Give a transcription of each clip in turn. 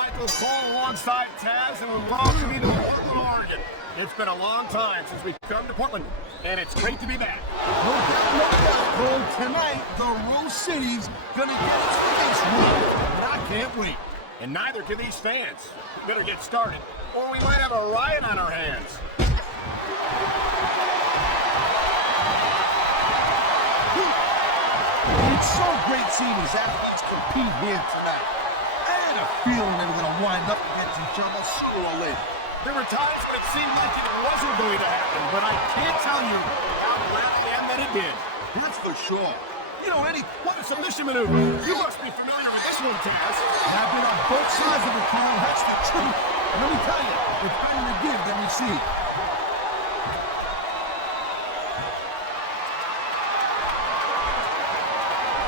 Michael Cole alongside Taz, and we're welcome you to Portland, Oregon. It's been a long time since we've come to Portland, and it's great to be back. No doubt, Cole. Tonight, the Rose City's gonna get its face rocked, and I can't wait. And neither can these fans. We better get started, or we might have a riot on our hands. It's so great seeing these athletes compete here tonight. I had a feeling they were going to wind up against each other sooner or later. There were times when it seemed like it wasn't going to happen, but I can't tell you how glad I am that it did. That's for sure. You know, Eddie, what a submission maneuver. You must be familiar with this one, Taz. I've been on both sides of it, Carl. That's the truth. And let me tell you, it's better to give than receive.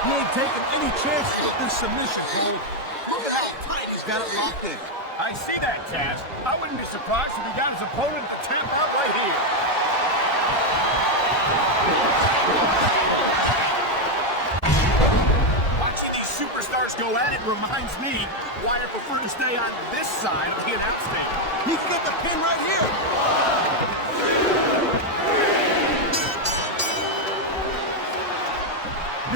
He ain't taking any chances with this submission, Cole. Look at how tight he's got it locked in. I see that, Taz. I wouldn't be surprised if he got his opponent to tap out right here. Watching these superstars go at it reminds me why I prefer to stay on this side of the announce table. He can get the pin right here.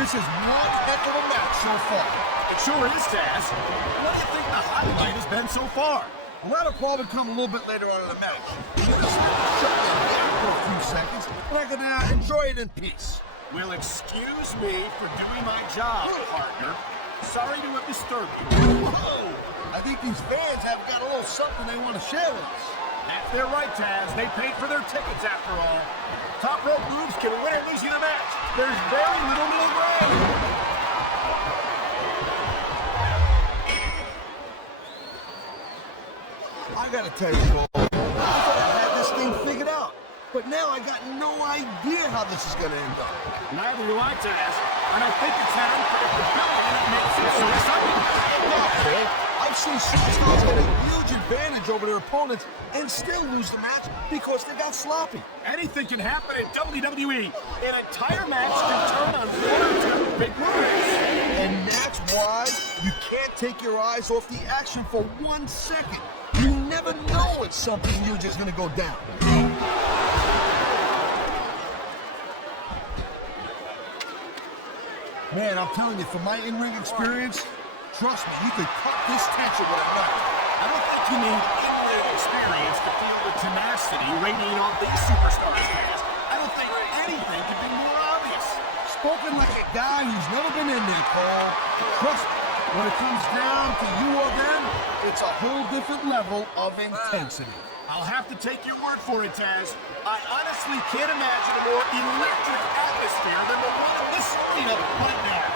This is one heck of a match so far. It sure is, Taz. What do you think the highlight has been so far? Well, that'll probably come a little bit later on in the match. You can shut that down for a few seconds, and I can enjoy it in peace. Well, excuse me for doing my job, partner. Sorry to have disturbed you. Whoa! I think these fans have got a little something they want to share with us. That's their right, Taz. They paid for their tickets after all. Top rope moves can win or lose you the match. There's very little middle ground. I gotta tell you, Cole, I thought I had this thing figured out. But now I got no idea how this is gonna end up. Neither do I, Taz. And I think it's that unpredictability that makes it so exciting. No, Cole. I've seen superstars get a huge advantage over their opponents and still lose the match because they got sloppy. Anything can happen in WWE. An entire match can turn on one or two big moves. And that's why you can't take your eyes off the action for 1 second. You never know when something huge is going to go down. Man, I'm telling you, from my in-ring experience, trust me, you could cut this tension with a knife. I don't think you need in-ring experience to feel the tenacity radiating off these superstars, Taz. I don't think anything could be more obvious. Spoken like a guy who's never been in there, Cole. Trust me, when it comes down to you or them, it's a whole different level of intensity. I'll have to take your word for it, Taz. I honestly can't imagine a more electric atmosphere than the one in this arena right now.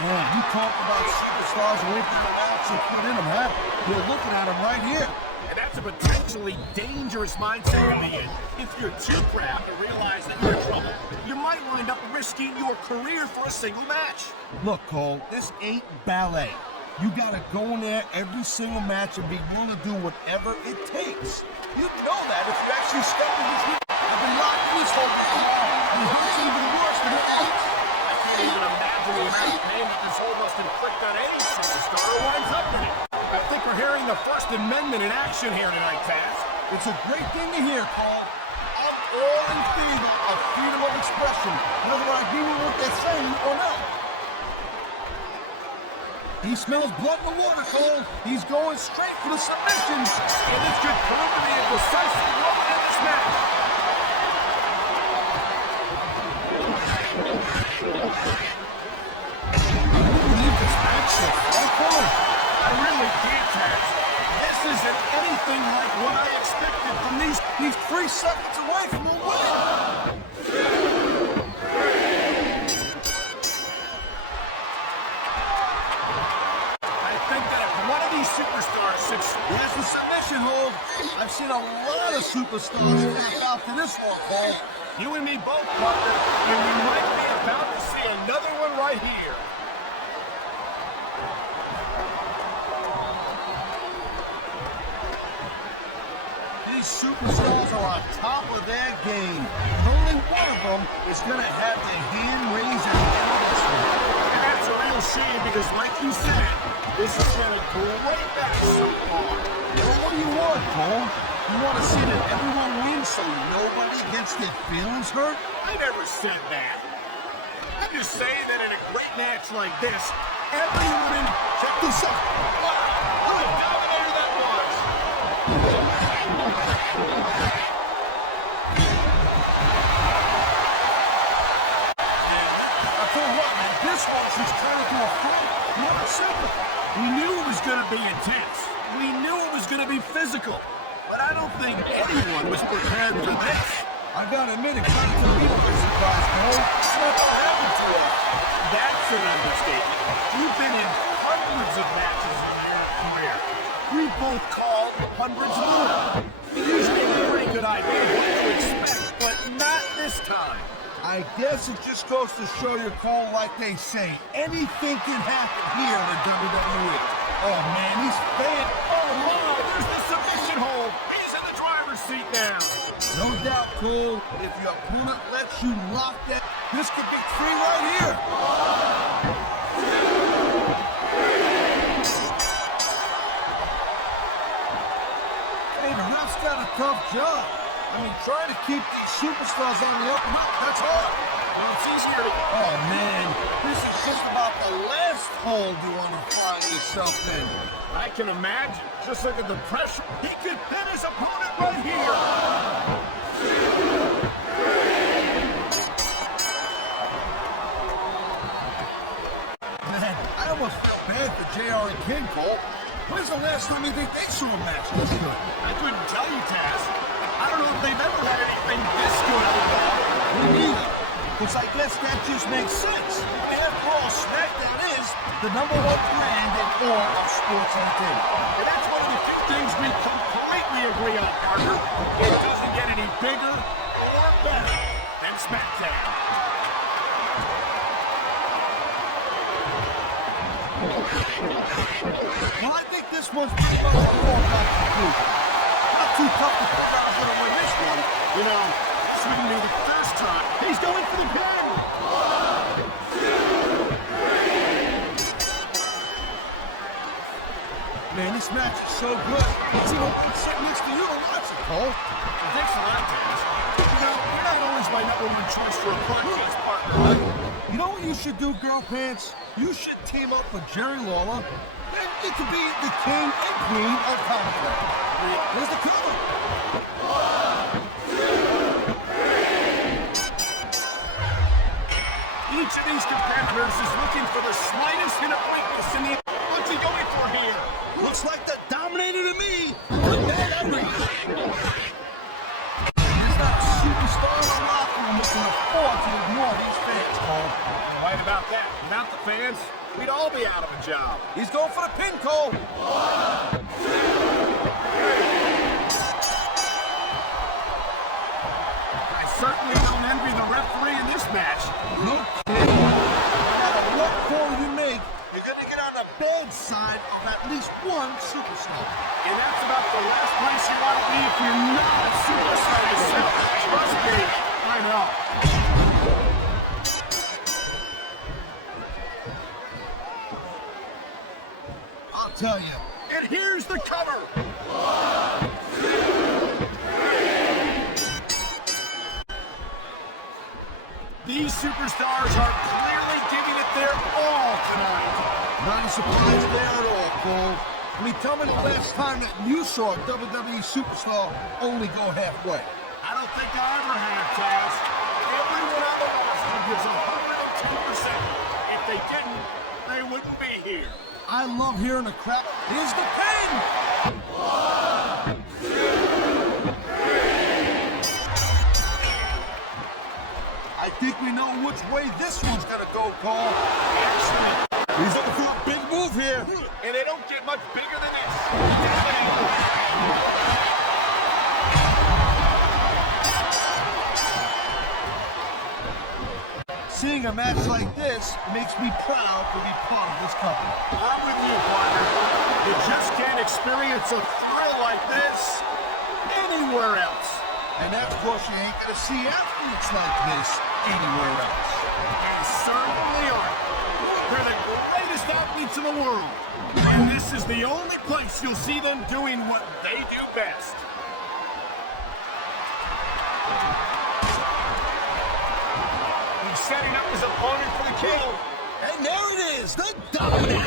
Man, you talk about superstars waiting for the action put in them, huh? You're looking at them right here. And that's a potentially dangerous mindset to be in. If you're too proud to realize that you're in trouble, you might wind up risking your career for a single match. Look, Cole, this ain't ballet. You gotta go in there every single match and be willing to do whatever it takes. You'd know that if you actually stepped in this ring. I've been locked in this whole thing, and it hurts even worse than it hurts. I can't even imagine the amount of pain that this hold must inflict on any superstar who winds up in it. I think we're hearing the First Amendment in action here tonight, Taz. It's a great thing to hear, Cole. I'm all in favor of freedom of expression, whether I agree with what they're saying or not. He smells blood in the water, Cole. He's going straight for the submission. And this could prove to be a decisive moment in this match. I don't believe this match so far, Cole. I really can't, Taz. This isn't anything like what I expected from these. He's 3 seconds away from a win. I think that if one of these superstars There's the submission hold. I've seen a lot of superstars tap out to this one, Cole. you and me both, partner, and we might be about to see another one right here. These superstars are on top of their game. Only one of them is going to have their hand raised at the end of this one. And that's a real shame because, like you said, this has been a great match so far. Well, what do you want, Cole? You want to see that everyone wins so nobody gets their feelings hurt? I never said that. I'm just saying that in a great match like this, everyone... Check this out. Wow, what a dominator that was! I tell you what, man, this one's just turned into a fight. Not simple. We knew it was going to be intense. We knew it was going to be physical. But I don't think anyone was prepared for this. I gotta admit, it kind of took me by surprise, Cole. What happened to us? That's an understatement. You've been in hundreds of matches in your career. We both called hundreds more. You usually have a pretty good idea of what to expect, but not this time. I guess it just goes to show you, Cole, like they say, anything can happen here in WWE. Oh, man, he's fan. Oh, my, there's the submission hold. He's in the driver's seat now. No doubt, Cole, if your opponent lets you lock that, this could be 3 right here. Hey, the ref's got a tough job. I mean, trying to keep these superstars on the up and up, that's hard. Well, it's easier to... Oh, man, this is just about the last hold you want to find yourself in. I can imagine. Just look at the pressure. He could pin his opponent right here. Man, I almost felt bad for JR and King, Cole. When's the last time you think they saw a match this good? I couldn't tell you, Taz. I don't know if they've ever had anything this good out of it. Me neither. Because I guess that just makes sense. And after all, SmackDown is the #1 brand in all of sports entertainment. And that's one of the few things we completely agree on, Parker. It doesn't get any bigger or better than SmackDown. Well, I think this one's more complicated. Not too tough to figure out who's going to win this one. You know, this wouldn't be the first time. He's going for the pin. Man, this match is so good. See, I'm sitting next to you to watch it, Cole. Thanks a lot, Taz. You know, you're not always my #1 choice for a podcast partner, right? You know what you should do, Girl Pants? You should team up with Jerry Lawler. Then you could be the king and queen of commentary. There's the cover. Each of these competitors is looking for the slightest hint of weakness in the... What's he going for here? Looks like the Dominator to me. He's not a superstar in the locker room who can afford to ignore these fans, Cole. You're right about that. Without the fans, we'd all be out of a job. He's going for the pin, Cole. I certainly don't envy the referee in this match. No kidding. No matter what call you make, you're going to get on the bad side of at least one superstar. And that's about the last place you want to be if you're not a superstar yourself. Trust me, I know. I'll tell you. And here's the cover. These superstars are clearly giving it their all tonight. Not a surprise there at all, Cole. I mean, tell me the last time that you saw a WWE superstar only go halfway. I don't think I ever have, Taz. Everyone on the roster gives 110%. If they didn't, they wouldn't be here. I love hearing the crowd. Here's the pin! I think we know which way this one's gonna go, Cole. Excellent. He's looking for a big move here. And they don't get much bigger than this. Seeing a match like this makes me proud to be part of this company. I'm with you, partner. You just can't experience a thrill like this anywhere else. And that's because you ain't gonna see athletes like this anywhere else. They certainly are. They're the greatest athletes in the world. And this is the only place you'll see them doing what they do best. He's setting up his opponent for the kill. And there it is, the dominant.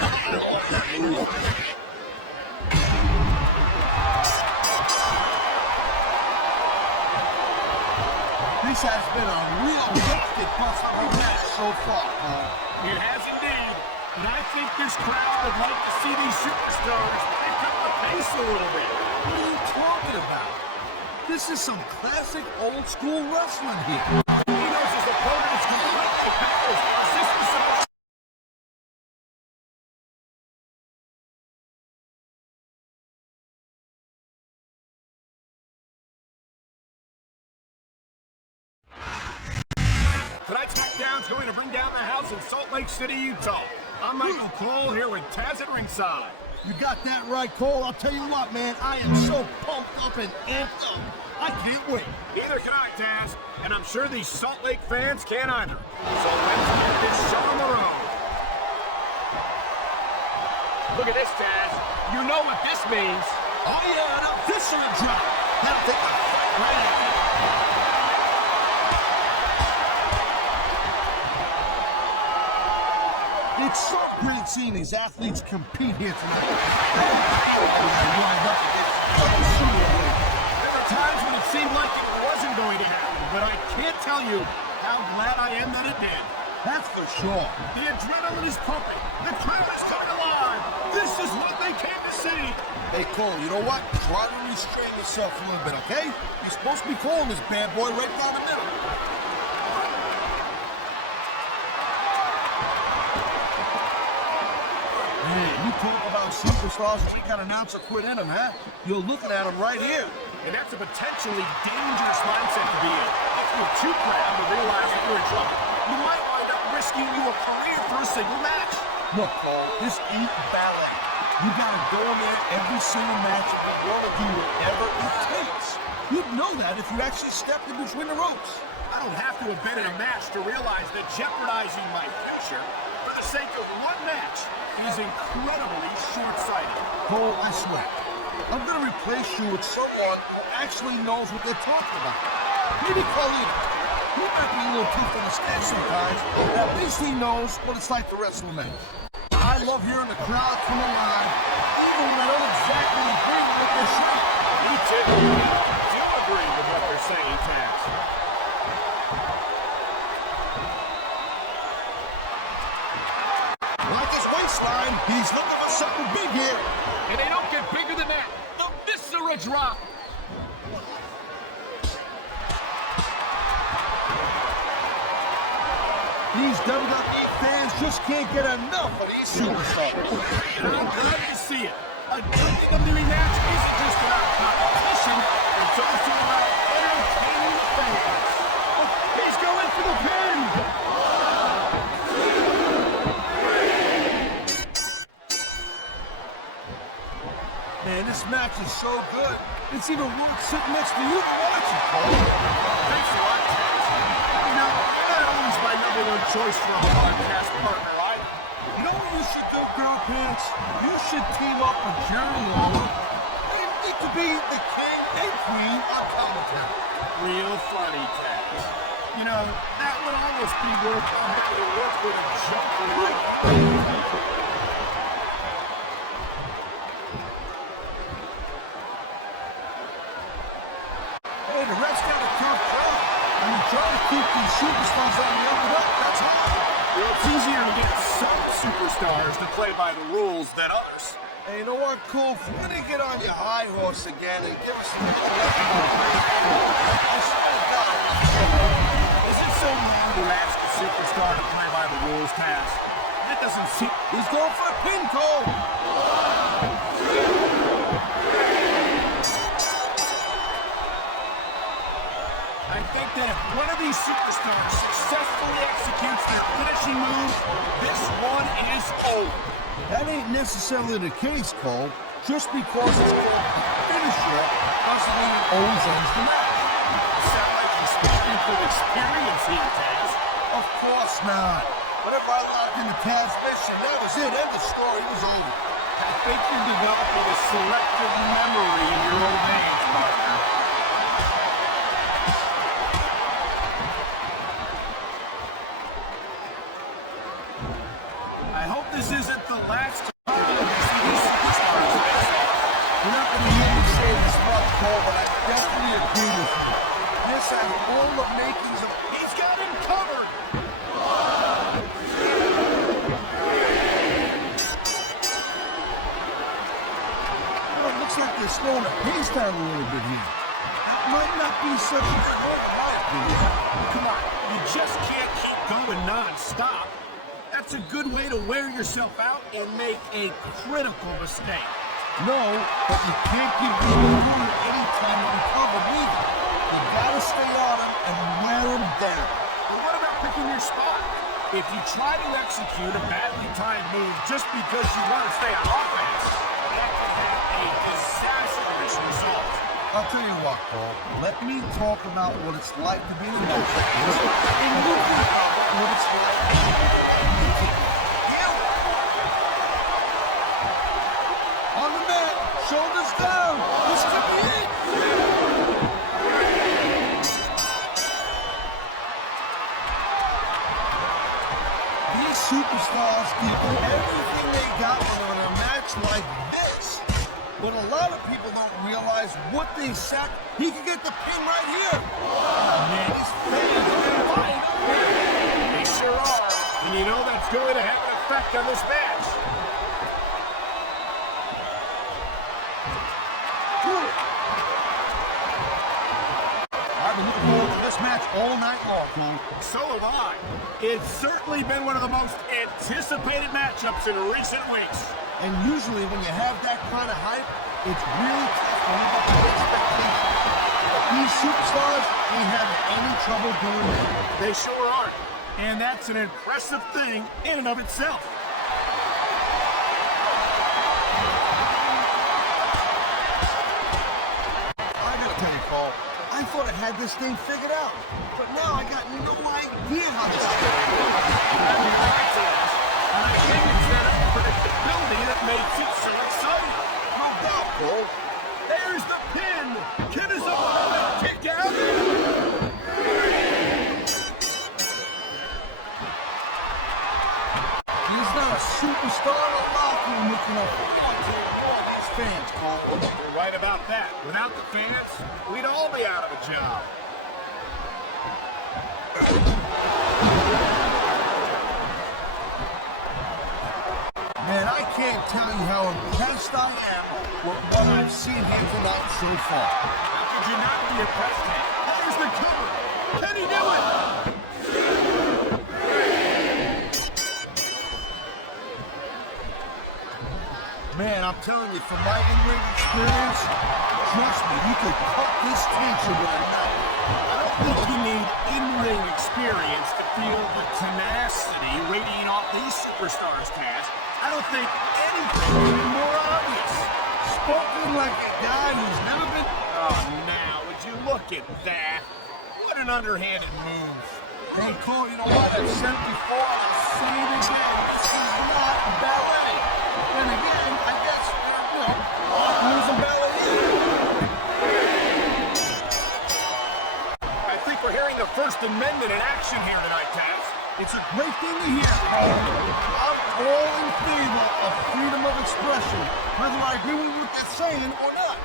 This has been a real wicked busted match so far. It has indeed. But I think this crowd would like to see these superstars pick up the pace a little bit. What are you talking about? This is some classic old school wrestling here. He knows his opponent is completely powerless. This is some... Tonight's SmackDown's going to bring down the house in Salt Lake City, Utah. I'm Michael Cole here with Taz at ringside. You got that right, Cole. I'll tell you what, man. I am so pumped up and amped up. I can't wait. Neither can I, Taz. And I'm sure these Salt Lake fans can't either. So let's get this show on the road. Look at this, Taz. You know what this means. Oh, yeah, an Viscera drop. That'll take the fight right out. It's so great seeing these athletes compete here tonight. There were times when it seemed like it wasn't going to happen, but I can't tell you how glad I am that it did. That's for sure. The adrenaline is pumping. The crowd is coming alive. This is what they came to see. Hey, Cole, you know what? Try to restrain yourself a little bit, okay? You're supposed to be calling this bad boy right down the middle. Hey, you talk about superstars and you got an ounce of quit in them, huh? You're looking at them right here. And that's a potentially dangerous mindset to be in. If you're too proud to realize that you're in trouble, you might wind up risking your career for a single match. Look, Cole, this ain't ballet. You gotta go in there every single match and you wanna do whatever it takes. You'd know that if you actually stepped in between the ropes. I don't have to have been in a match to realize that jeopardizing my future for the sake of one match is incredibly short-sighted. Cole, I swear, I'm gonna replace you with someone who actually knows what they're talking about. Maybe Carlito. He might be a little tough on the scale sometimes, but at least he knows what it's like to wrestle a match. I love hearing the crowd come alive, even when I don't exactly agree with what they're saying. Me too. I do agree with what they're saying, Taz. Like his waistline, he's looking for something big here. And they don't get bigger than that. The Viscera drop. These WWE fans just can't get enough of these superstars. And I'm glad to see it. A WWE match isn't just about competition, it's also about entertaining fans. He's going for the pin! Man, this match is so good. It's even worth sitting next to you to watch it, Cole. Thanks a lot, Taz. You know, you're not always my number one choice for a podcast partner, either. You know what you should do, Girl Pants? You should team up with Jerry Lawler. You need to be the king and queen of commentary. Real funny, Taz. You know, that would almost be worth having to work with a junkie like Hey, the ref's got a tough job. I mean, trying to keep these superstars on the up and up, that's hard. It's easier to get some superstars to play by the rules than others. Hey, you know what, Cole? If you're gonna get on your high horse again and give us some Is it so wrong to ask a superstar to play by the rules, Taz? That doesn't seem... He's going for a pin, Cole. I think that if one of these superstars successfully executes their finishing move, this one is over. That ain't necessarily the case, Cole. Just because it's called finisher doesn't mean it always ends the match. Sound like you're speaking from experience here, Taz. Of course not. Whenever I logged into Taz's mission, that was it. End of story. It was over. I think you're developing a selective memory in your old age, partner. I hope this isn't the last time you're not going to hear me say this much, Cole, but I definitely agree with you. This has all the makings of... He's got him covered! Well, it looks like they're slowing the pace down a little bit here. That might not be such a good move, in my opinion. Come on, you just can't keep going non-stop. That's a good way to wear yourself out and make a critical mistake. No, but you can't give the opponent any time to recover either. You gotta stay on him and wear him down. But what about picking your spot? If you try to execute a badly timed move just because you want to stay on offense, that could have a disastrous result. I'll tell you what, Paul. Let me talk about what it's like to be in the match, and you think about what it's like to be you. On the mat, shoulders down. This could be it. These superstars give everything they got when they're in a match like this. But a lot of people don't realize what they set. He could get the pin right here. Oh, man, these fans are fine. They sure are. And you know that's going to have an effect on this match. I've been looking forward to this match all night long, Cole. So have I. It's certainly been one of the most anticipated matchups in recent weeks. And usually when you have that kind of hype, it's really tough to live up to expectations. These superstars ain't having any trouble doing that. They sure aren't. And that's an impressive thing in and of itself. I gotta tell you, Cole, I thought I had this thing figured out. But now I got no idea how this is going to go. And I think it's that unpredictability that makes it so exciting. No doubt, Cole. There's the pin. Can his opponent kick out? He's not a superstar in the locker room looking up to all these fans, Cole. You're right about that. Without the fans, we'd all be out of a job. Man, I can't tell you how impressed I am with what I've seen here tonight so far. How could you not be impressed, Hank? There's the cover. Can he do it? Man, I'm telling you, from my in-ring experience, trust me, you could cut this tension with a knife. I don't think you need in-ring experience to feel the tenacity radiating off these superstars, Taz. I don't think anything could be more obvious. Spoken like a guy who's never been... Oh, now, would you look at that? What an underhanded move. Hey, Cole, you know what? I've said it before, I'll say it again. This is not ballet. And again, I guess, rules of ballet. I think we're hearing the First Amendment in action here tonight, Taz. It's a great thing to hear, Cole. I'm all in favor of freedom of expression, whether I agree with what they're saying or not.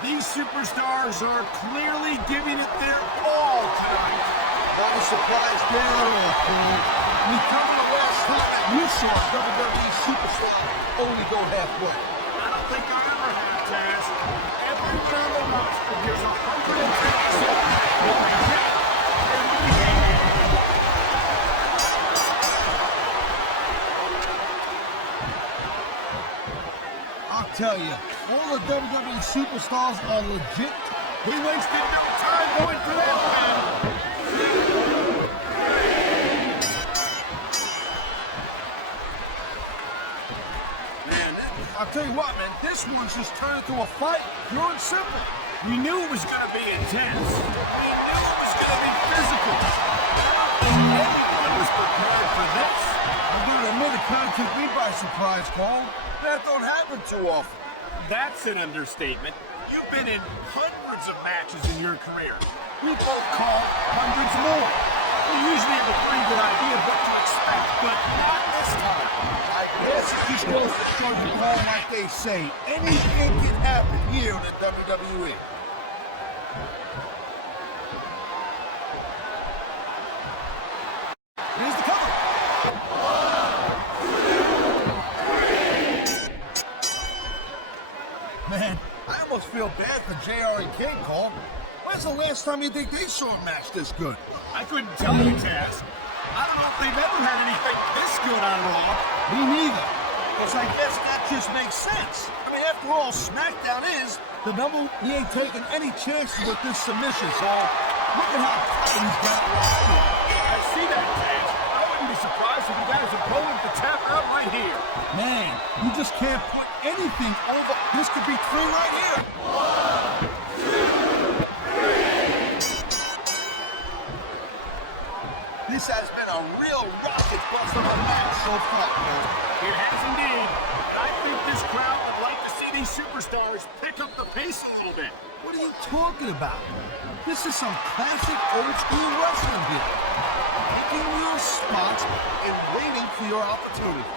These superstars are clearly giving it their all tonight. Not a surprise there at all, Cole. We come to the last time that you saw a WWE superstar only go halfway. I don't think I ever have, Taz. Everyone on the roster gives 110%. I'll tell you, all the WWE superstars are legit. We wasted no time going for that, man. tell you what, man, this one's just turned into a fight, pure and simple. We knew it was going to be intense. We knew it was going to be physical. Everyone was prepared for this. I'm going to admit it kind of took me by surprise, Cole. That don't happen too often. That's an understatement. You've been in hundreds of matches in your career. We both call hundreds more. We usually have a pretty good idea of what to expect, but not this time. I guess it just goes to show you, Cole, like they say, anything can happen here in the WWE. Here's the cover. Man, I almost feel bad for JR and King, Cole. When's the last time you think they saw a match this good? I couldn't tell you, Taz. I don't know if they've ever had anything this good on Raw. Me neither. Because I guess that just makes sense. I mean, after all, SmackDown is the number. He ain't taking any chances with this submission, so look at how tight he's got locked in. I see that, Taz. I wouldn't be surprised if you guys are pulling the tap out right here. Man, you just can't put anything over. This could be three right here. This has been a real rocket buster of a match so far, man. It has indeed. I think this crowd would like to see these superstars pick up the pace a little bit. What are you talking about? This is some classic old-school wrestling here. Taking your spots and waiting for your opportunities.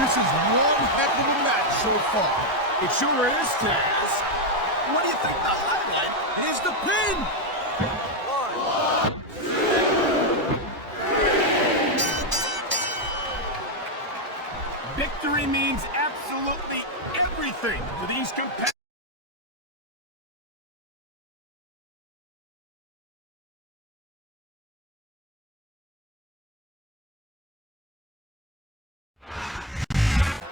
This is one heck of a match so far. It sure is, Taz. What do you think the highlight? Here's the pin. Victory means absolutely everything to these competitors.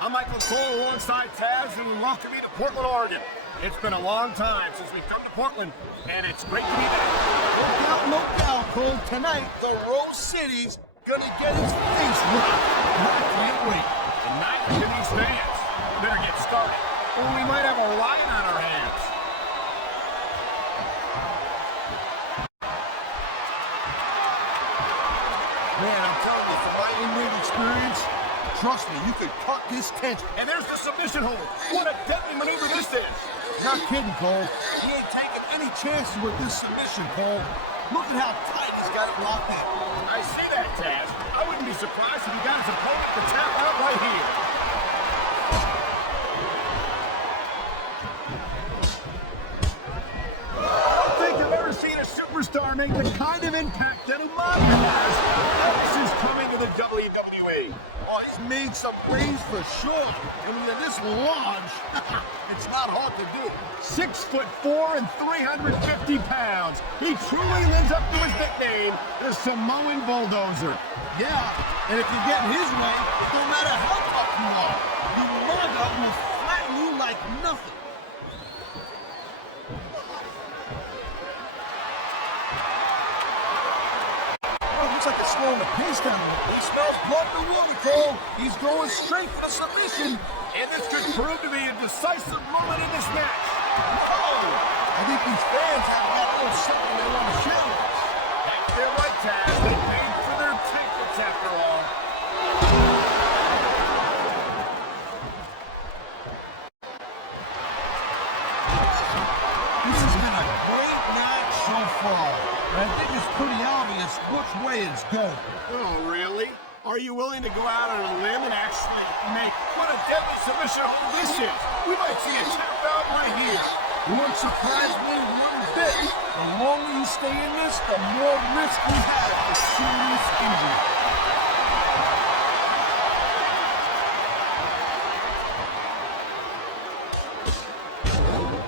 I'm Michael Cole alongside Taz, and we welcome you to Portland, Oregon. It's been a long time since we've come to Portland, and it's great to be back. No doubt, Cole. Tonight, the Rose City's gonna get its face rocked. I can't wait. And neither can these fans. Better get started, or we might have a riot on our hands. Man, I'm telling you, from my in-ring experience, trust me, you could cut this tension. And there's the submission hold. What a deadly maneuver this is. Not kidding, Cole. He ain't taking any chances with this submission, Cole. Look at how tight he's got it locked in. I see that, Taz. I wouldn't be surprised if you got his opponent to tap out right here. I don't think I've ever seen a superstar make the kind of impact that Umaga has. This is coming to the WWE. Oh, he's made some waves for sure. I mean, at this large, it's not hard to do. 6'4" and 350 pounds. He truly lives up to his nickname, the Samoan Bulldozer. Yeah, and if you get in his way, no matter how tough you are, Umaga will flatten you like nothing. Looks like it's slowing the pace down a little. He smells blood in the water, Cole. He's going straight for the submission. And this could prove to be a decisive moment in this match. Oh! I think these fans have got a little something they want to share with us. They're right, Taz. They paid for their tickets after all. This has been a great match so far. I think it's pretty obvious which way it's going. Oh, really? Are you willing to go out on a limb and actually make what a deadly submission hold this is? We might see a tap out right here. It wouldn't surprise me one bit. The longer you stay in this, the more risk you have for serious injury.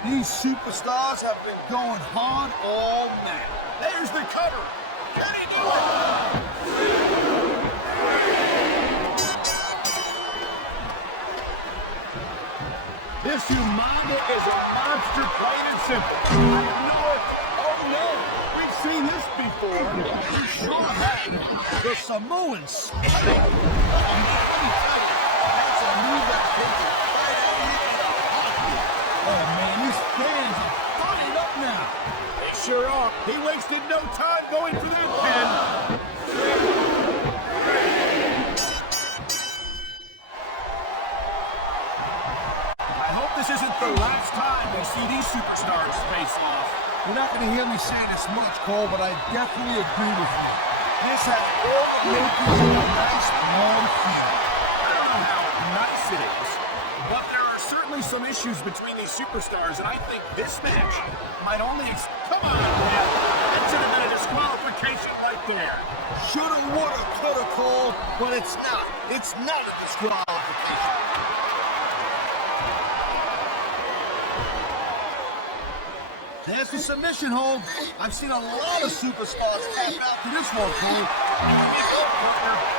These superstars have been going hard all night. There's the cover. Get into it. This Umaga is a monster, plain and simple. I know it. Oh no, we've seen this before. He sure had the Samoan Spike. Oh, man, let me tell you, that's a move that's taken right out into the hockey. Oh, man, these fans are fired up now. They sure are. He wasted no time going for that pin. I hope this isn't the last time we see these superstars face off. You're not going to hear me say this much, Cole, but I definitely agree with you. This has all the makings of a nice, long feud. I don't know how nice it is, but there are certainly some issues between these superstars, and I think this match might only come on, man. That should have been a disqualification right there. Shoulda, woulda, coulda, Cole, but it's not. It's not a disqualification. There's the submission hold. I've seen a lot of superstars tap out to this one, Cole.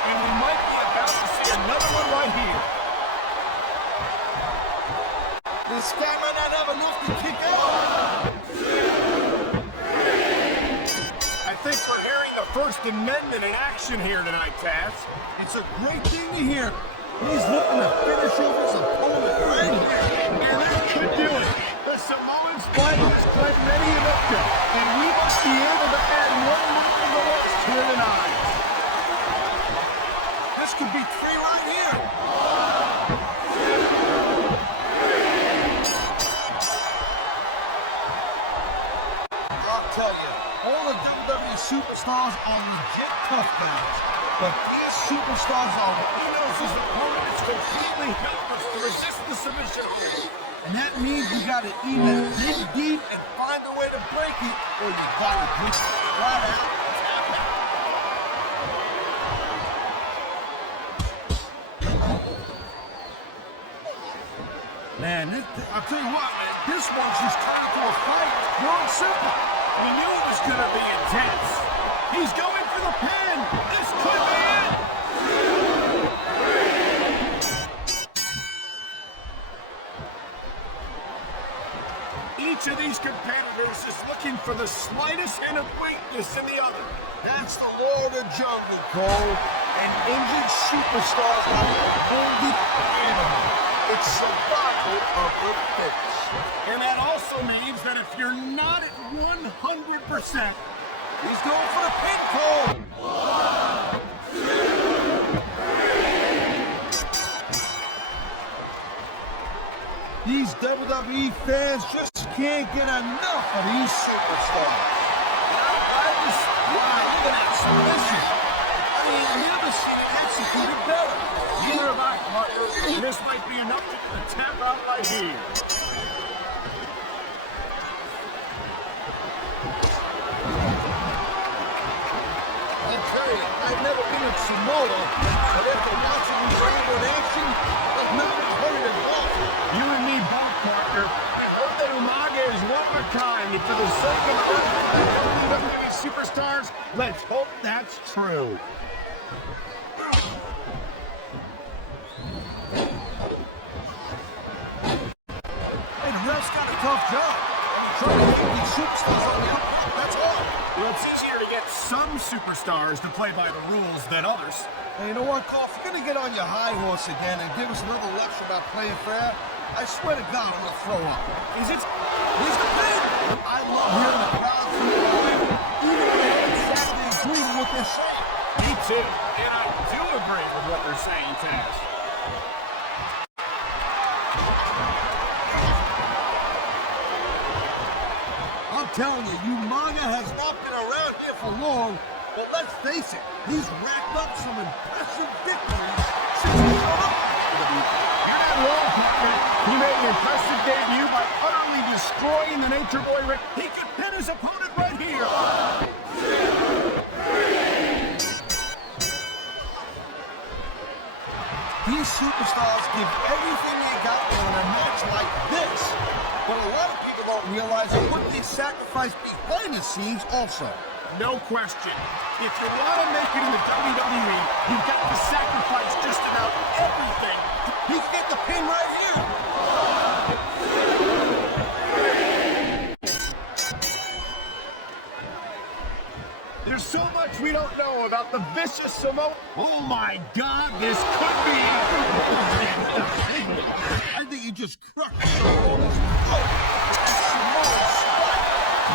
And we might be about to see another one right here. This guy might not have enough to kick out. I think we're hearing the First Amendment in action here tonight, Taz. It's a great thing to hear. He's looking to finish off his opponent right here. And that could do it. The Samoan Spike has led many of us to, and we must be able to add one more to the list here tonight. This could be 3 right here. I'll tell you, all the WWE superstars are legit tough guys, but these superstars are what He knows his opponent is completely helpless to resist the submission hold. and that means you gotta either dig deep and find a way to break it, or you gotta just flat out tap out. Man, I'll tell you what, man, this one's just turned into a fight. Pure and simple. We knew it was going to be intense. He's going for the pin. This could be it. Each of these competitors is looking for the slightest hint of weakness in the other. That's the law of the jungle, Cole. And injured superstars are a wounded animal. It's survival of the fittest. And that also means that if you're not at 100%, He's going for the pin, Cole. These WWE fans just can't get enough of these superstars. Wow, look at that submission. I ain't never seen it executed better. neither have I, Martin. This might be enough to get the tap out right here. I've never been in Samoa, but after watching these people in action, I've never heard it all. You and me both, partner. I hope that Umaga is one of a kind, and for the sake of the WWE superstars, let's hope that's true. Hey, the ref's got a tough job. Trying to get these superstars on the outside, that's all. Well, it's easier to get some superstars to play by the rules than others. Hey, you know what, Cole? If you're going to get on your high horse again and give us another lecture about playing fair, I swear to God, I'm going to throw up. Is it? Here's the thing. I love hearing the crowd win, even if they don't exactly agree with what they're saying. Me too. And I do agree with what they're saying, Taz. I'm telling you, Umaga has not been around here for long, but let's face it, he's racked up some impressive victories since he showed up. You're not wrong, partner. He made an impressive debut by utterly destroying the Nature Boy Rick. He can pin his opponent right here. These superstars give everything they got in a match like this, but a lot of people don't realize what they sacrifice behind the scenes also. No question. If you want to make it in the WWE, you've got to sacrifice just about everything. He can get the pin right here. There's so much we don't know about the vicious Samoa. Oh my God, this could be. I think he just crushed Samoa.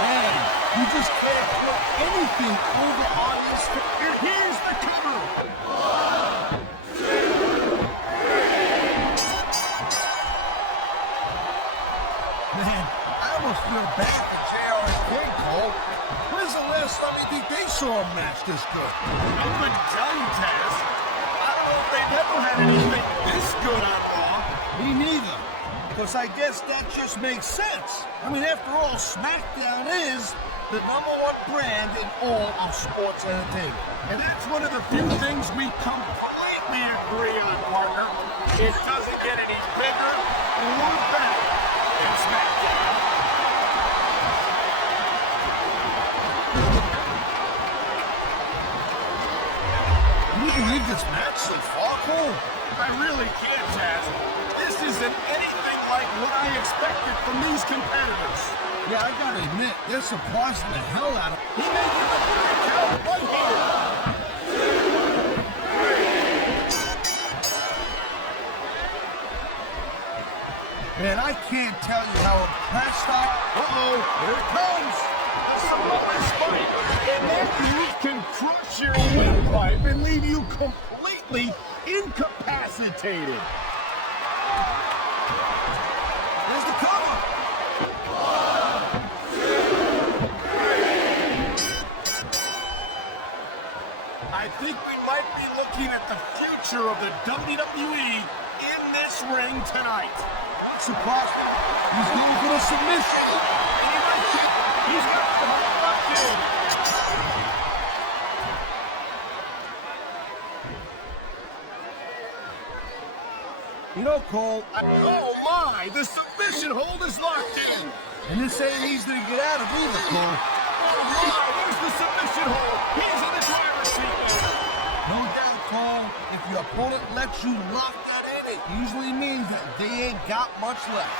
Man, you just can't put anything over on this. Here, here's the cover. Man, I almost feel bad for JR and King, Cole. When's the last time you think they saw a match this good? I couldn't tell you, Taz. I don't know if they've ever had anything this good on Raw. Me neither. Because I guess that just makes sense. I mean, after all, SmackDown is the #1 brand in all of sports entertainment. And that's one of the few things we completely agree on, partner. It doesn't get any bigger or better than SmackDown. Can you believe this match so far, Cole? I really can't, Taz. This isn't anything like what I expected from these competitors. Yeah, I gotta admit, they're surprising the hell out of me. He may give a good count right here. Man, I can't tell you how impressed I... Uh-oh, here it comes. The Samoan spike. And that move can crush your windpipe and leave you completely incapacitated. There's the cover. I think we might be looking at the future of the WWE in this ring tonight. Not surprised me. He's going for a submission. And he might get, he's got the heart locked in. You know, Cole, Oh my, the submission hold is locked in. and this ain't easy to get out of either, Cole. Oh my, there's the submission hold. He's in the driver's seat now. No doubt, Cole, if your opponent lets you lock that in, it usually means that they ain't got much left.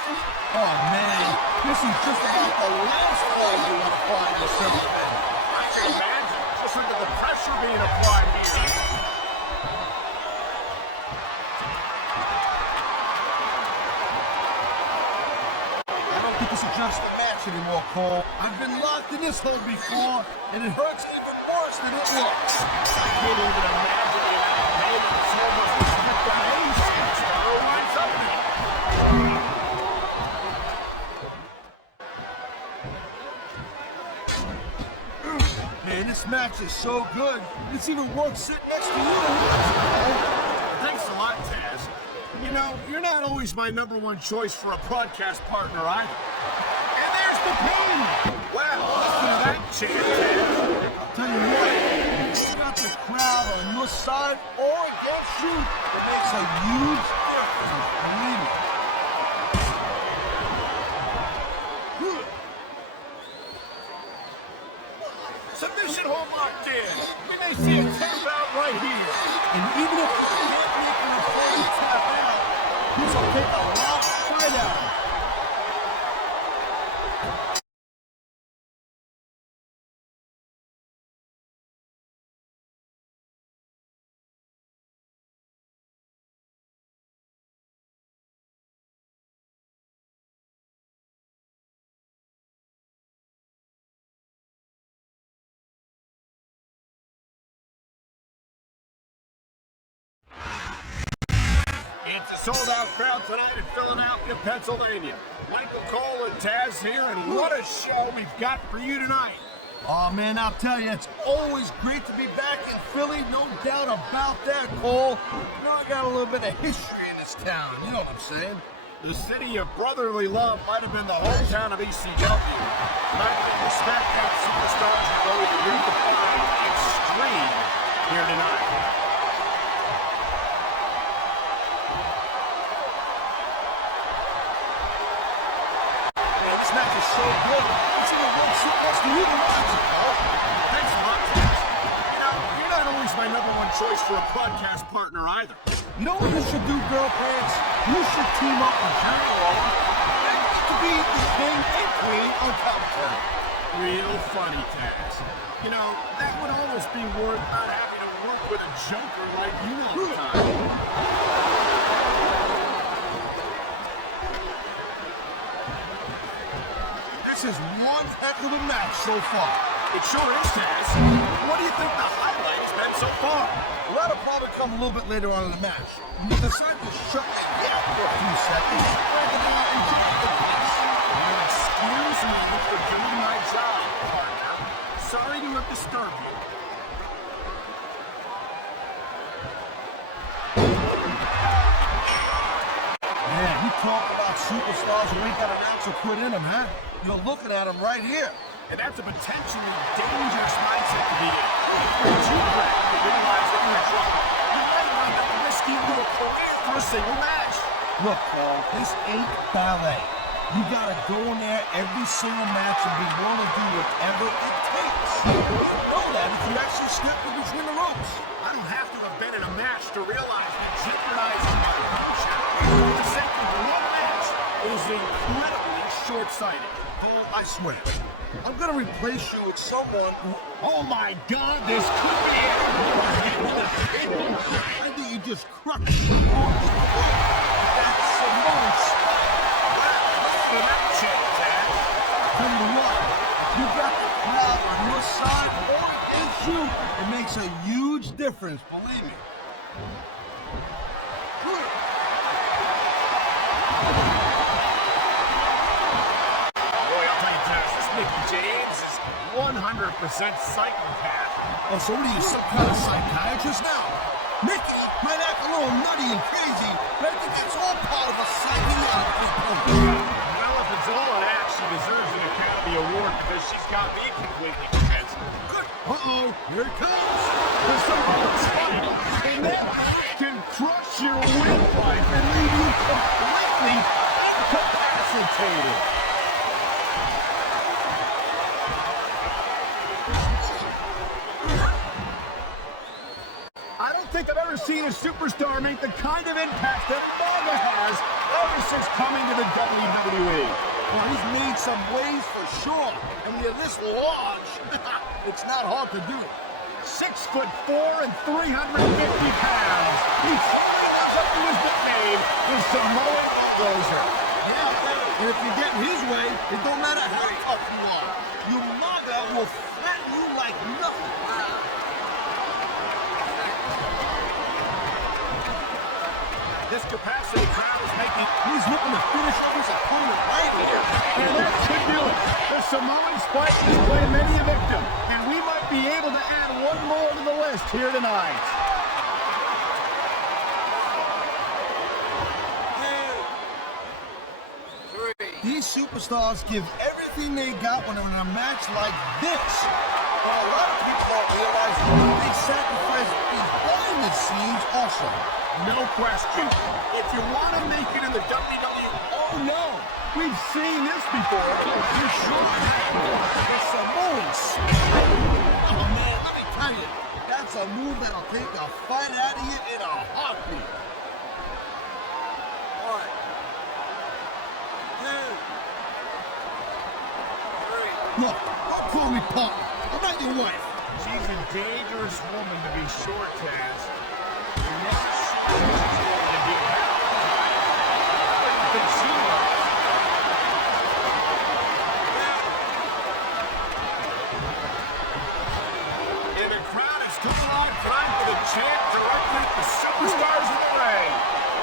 Oh, man, this is just about the last hold you want to find this simple man. I can imagine. Just look at the pressure being applied here. I don't think this is just a match anymore, Cole. I've been locked in this hold before, and it hurts even worse than it looks. I can't even imagine it. Hey, it's almost as if the main star winds up there. Man, this match is so good. It's even worth sitting next to you. Thanks a lot, Taz. You know, you're not always my #1 choice for a broadcast partner either. And there's the pin! Well, listen to that chant, Taz. I'll tell you what, if you got the crowd on your side or against you, it makes a huge difference. Believe me. Submission hold locked in. We may see a tap out right here. And even if you can't make an opponent tap out, this will take a lot to find out. It's a sold-out crowd tonight in Philadelphia, Pennsylvania. Michael Cole and Taz here, and what a show we've got for you tonight. Oh, man, I'll tell you, it's always great to be back in Philly, no doubt about that, Cole. You know, I got a little bit of history in this town, you know what I'm saying? The city of brotherly love might have been the hometown of ECW. But I think the SmackDown superstars are going to redefine extreme here tonight. This match is so good. It's even one sit next to you to watch it, Cole. Thanks a lot, Taz. You know, you're not always my #1 choice for a broadcast partner either. You know what you should do, girlfriends? You should team up with Jerry Lawler and get to be the king and queen on commentary. Real funny, Taz. You know, that would almost be worth not having to work with a joker like you all the time. This is one heck of a match so far. It sure is, Taz. What do you think the highlight has been so far? Well, that'll probably come a little bit later on in the match. You decide to shut the gap for a few seconds, spread it out, and enjoy the place. Well, excuse me for doing my job, partner. Sorry to have disturbed you. Man, you talk about superstars who ain't got an ounce of quit in them, huh? You're looking at them right here. And that's a potentially dangerous mindset to be in. Once you crack to realize that you're in trouble, you might wind up risking your career for a single match. Look, Paul, this ain't ballet. You gotta go in there every single match and be willing to do whatever it takes. You know that if you actually step in between the ropes. I don't have to have been in a match to realize that jeopardizing my future for the sake of one match is incredibly short-sighted. Paul, I swear, I'm gonna replace you with someone who... Oh my God, this could be it! I think you just crushed me. That's Simone Spike. The match change, Dad. Tell you what, if you got the crowd on your side or against you, it makes a huge difference, believe me. Mickie James is 100% psychopath. Oh, so what are you, some kind of psychiatrist now? Mickey might act a little nutty and crazy, but I think it's all part of a psychiatric program. Well, if it's all an act, she deserves an Academy Award because she's got me completely convinced. Uh-oh, here it comes. There's something funny, and that can crush your windpipe and leave you completely incapacitated. I don't think I've ever seen a superstar make the kind of impact that Umaga has ever since coming to the WWE. Well, he's made some waves for sure, and when you're this large, it's not hard to do. 6'4" and 350 pounds. He's lives up to his nickname, the Samoan Bulldozer. Yeah, and if you get in his way, it don't matter how tough you are. Umaga will flatten you like nothing. This capacity crowd is making... He's looking to finish off his opponent right here. And that could do it. The Samoan Spike has played many a victim, and we might be able to add one more to the list here tonight. These superstars give everything they got when they're in a match like this. But a lot of people don't realize that they sacrifice behind the scenes also. No question. If you want to make it in the WWE, oh no, we've seen this before. You sure have. The Samoan Spike. Oh man, let me tell you, that's a move that'll take the fight out of you in a heartbeat. All right. 2, 3. Look, don't call me Pop. I'm not your wife. She's a dangerous woman to be short, Taz. Chant directly to superstars in the ring.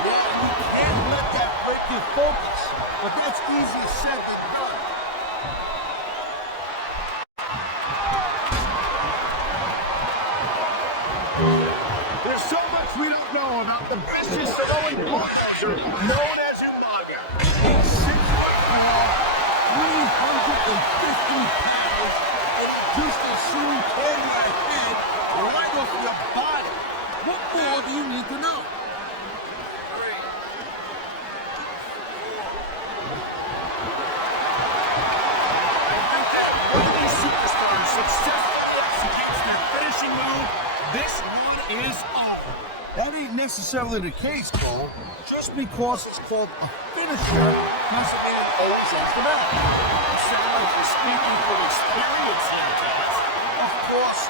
Yeah, you can't let that break your focus, but that's easier said than done. There's so much we don't know about the vicious Samoan Bulldozer known as Umaga. He's 6'4", 350 pounds, and he just as soon tear your head right off your body. What more do you need to know? 3, 4. I think that one of these superstars successfully executes their finishing move. This one is off. That ain't necessarily the case, Cole. Just because it's called a finisher doesn't mean it always ends the match. You sound like you're speaking from experience.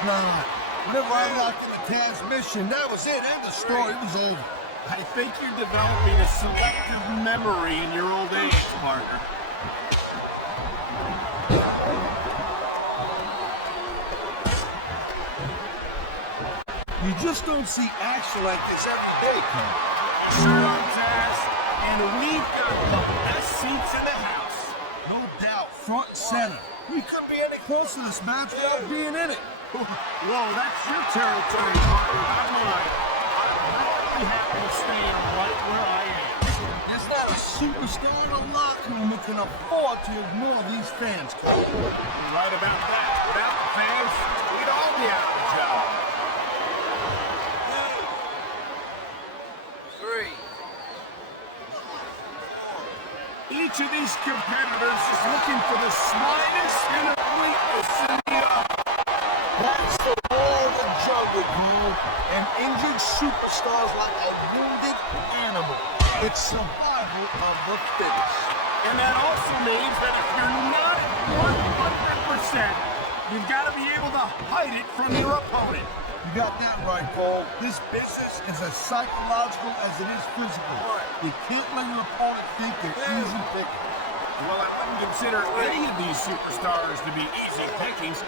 not. Whenever I locked in the transmission, that was it. End of story. It was over. I think you're developing a selective memory in your old age, partner. You just don't see action like this every day, Cole. Sure, Taz. And we've got the best seats in the house. No doubt, front center. We couldn't be any closer to this match without being in it. Whoa, that's your territory, partner, not mine. I'm perfectly happy to stay right where I am. There's not a superstar in the locker room that can afford to ignore these fans, Cole. You're right about that. Without the fans, we'd all be out of a job. Each of these competitors is looking for the slightest hint of weakness in the other. That's the law of the jungle, Cole. And injured superstars like a wounded animal. It's survival of the fittest. And that also means that if you're not 100%, you've got to be able to hide it from your opponent. You got that right, Cole. This business is as psychological as it is physical. You can't let your opponent think they're easy pickings. Well, I wouldn't consider any of these superstars to be easy pickings,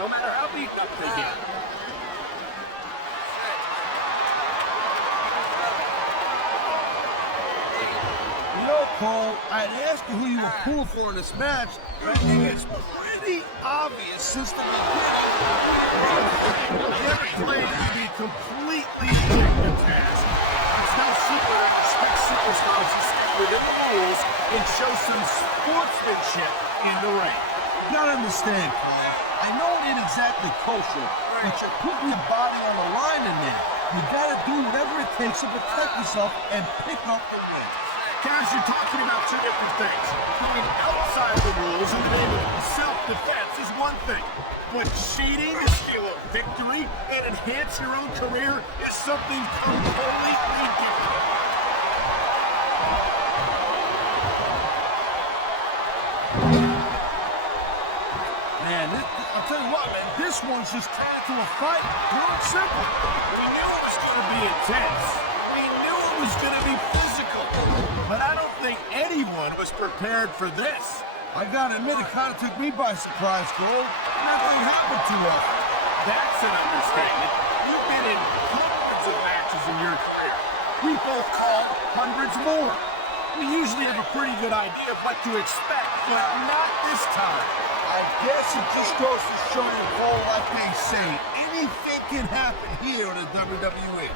no matter how beaten up they get. You know, Cole, I'd ask you who you were pulling for in this match, but I think it's pretty obvious since the beginning. Never claimed to be completely hypnotized. It's how super expect superstars to stay within the rules and show some sportsmanship in the ring. You gotta understand, Cole. I know it ain't exactly kosher, but you're putting your body on the line in there. You gotta do whatever it takes to protect yourself and pick up the win. Guys, you're talking about two different things. Going outside the rules in the name of self-defense is one thing, but cheating to steal a victory and enhance your own career is something completely different. Man, I'll tell you what, man, this one's just turned into a fight. Real simple. We knew it was going to be intense. We knew it was going to be physical. But I don't think anyone was prepared for this. I gotta admit, it kind of took me by surprise, Cole. Nothing happened to us. That's an understatement. You've been in hundreds of matches in your career. We both called hundreds more. We usually have a pretty good idea of what to expect, but not this time. I guess it just goes to show you, Cole, like they say, anything can happen here in the WWE.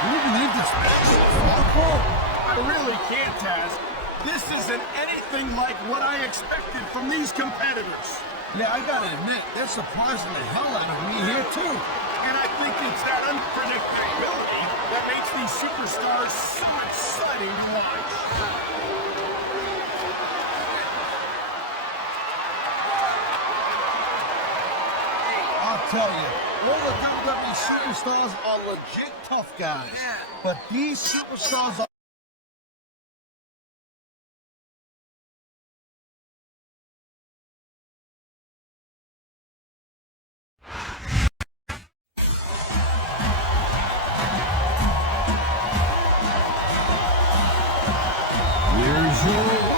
Can you believe this match so far, Cole? I really can't, Taz. This isn't anything like what I expected from these competitors. Yeah, I gotta admit, they're surprising the hell out of me here, too. And I think it's that unpredictability that makes these superstars so exciting to watch. I'll tell you, all the WWE superstars are legit tough guys. But these superstars are... Here's your